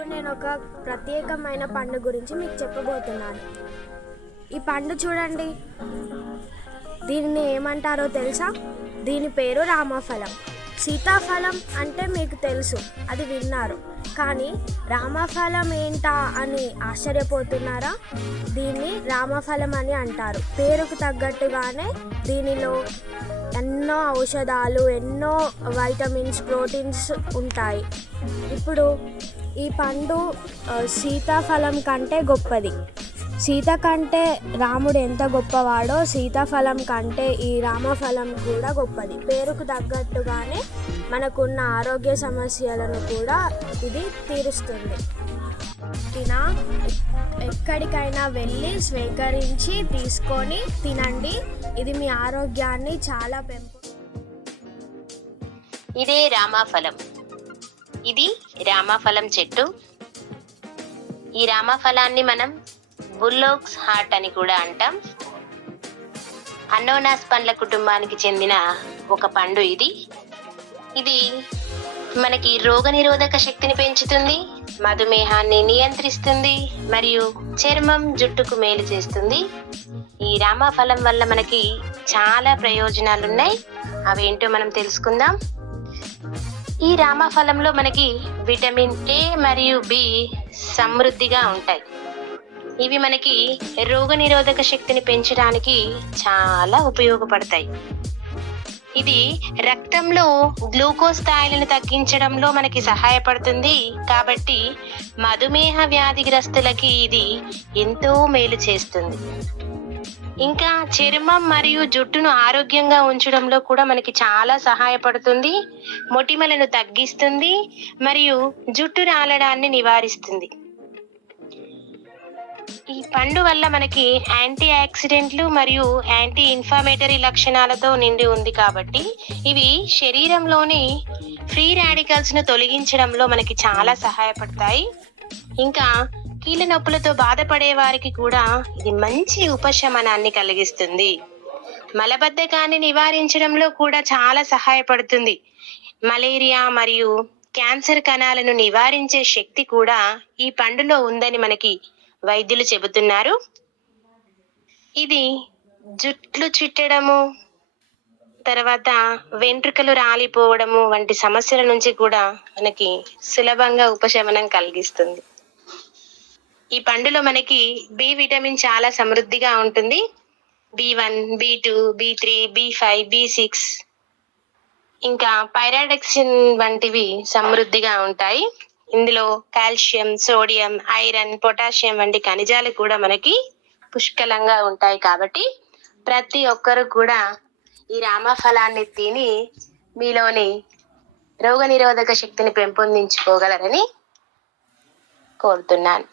ఇప్పుడు నేను ఒక ప్రత్యేకమైన పండు గురించి మీకు చెప్పబోతున్నాను. ఈ పండు చూడండి. దీనిని ఏమంటారో తెలుసా? దీని పేరు రామఫలం. సీతాఫలం అంటే మీకు తెలుసు అది విన్నారు. కానీ రామఫలం ఏంటా అని ఆశ్చర్యపోతున్నారా? దీన్ని రామఫలం అని అంటారు. పేరుకు తగ్గట్టుగానే దీనిలో ఎన్నో ఔషధాలు ఎన్నో వైటమిన్స్ ప్రోటీన్స్ ఉంటాయి. ఇప్పుడు ఈ పండు సీతాఫలం కంటే గొప్పది. సీత కంటే రాముడు ఎంత గొప్పవాడో సీతాఫలం కంటే ఈ రామఫలం కూడా గొప్పది. పేరుకు తగ్గట్టుగానే మనకున్న ఆరోగ్య సమస్యలను కూడా ఇది తీరుస్తుంది. తిన ఎక్కడికైనా వెళ్ళి స్వీకరించి తీసుకొని తినండి. ఇది మీ ఆరోగ్యాన్ని చాలా పెంపు ఇదే రామాఫలం. ఇది రామాఫలం చెట్టు. ఈ రామాఫలాన్ని మనం బుల్లోక్స్ హార్ట్ అని కూడా అంటాం. అన్నోనాస్ పండ్ల కుటుంబానికి చెందిన ఒక పండు ఇది. ఇది మనకి రోగనిరోధక శక్తిని పెంచుతుంది మధుమేహాన్ని నియంత్రిస్తుంది మరియు చర్మం జుట్టుకు మేలు చేస్తుంది. ఈ రామాఫలం వల్ల మనకి చాలా ప్రయోజనాలు ఉన్నాయి అవేంటో మనం తెలుసుకుందాం. ఈ రామఫలంలో మనకి విటమిన్ ఏ మరియు బి సమృద్ధిగా ఉంటాయి. ఇవి మనకి రోగనిరోధక శక్తిని పెంచడానికి చాలా ఉపయోగపడతాయి. ఇది రక్తంలో గ్లూకోజ్ స్థాయిలను తగ్గించడంలో మనకి సహాయపడుతుంది. కాబట్టి మధుమేహ వ్యాధిగ్రస్తులకి ఇది ఎంతో మేలు చేస్తుంది. ఇంకా చర్మం మరియు జుట్టును ఆరోగ్యంగా ఉంచడంలో కూడా మనకి చాలా సహాయపడుతుంది. మొటిమలను తగ్గిస్తుంది మరియు జుట్టు రాలడాన్ని నివారిస్తుంది. ఈ పండు వల్ల మనకి యాంటీ ఆక్సిడెంట్లు మరియు యాంటీ ఇన్ఫ్లమేటరీ లక్షణాలతో నిండి ఉంది కాబట్టి ఇవి శరీరంలోని ఫ్రీ రాడికల్స్ను తొలగించడంలో మనకి చాలా సహాయపడతాయి. ఇంకా కీళ్ళ నొప్పులతో బాధపడే వారికి కూడా ఇది మంచి ఉపశమనాన్ని కలిగిస్తుంది. మలబద్ధకాన్ని నివారించడంలో కూడా చాలా సహాయపడుతుంది. మలేరియా మరియు క్యాన్సర్ కణాలను నివారించే శక్తి కూడా ఈ పండులో ఉందని మనకి వైద్యులు చెబుతున్నారు. ఇది జుట్లు చుట్టడము తర్వాత వెంట్రుకలు రాలిపోవడము వంటి సమస్యల నుంచి కూడా మనకి సులభంగా ఉపశమనం కలిగిస్తుంది. ఈ పండులో మనకి బి విటమిన్ చాలా సమృద్ధిగా ఉంటుంది. B one B two B three B five B six. ఇంకా పైరాడక్సిన్ వంటివి సమృద్ధిగా ఉంటాయి. ఇందులో కాల్షియం సోడియం ఐరన్ పొటాషియం వంటి ఖనిజాలు కూడా మనకి పుష్కలంగా ఉంటాయి కాబట్టి ప్రతి ఒక్కరు కూడా ఈ రామఫలాన్ని తిని మీలోని రోగనిరోధక శక్తిని పెంపొందించుకోగలరని కోరుతున్నాను.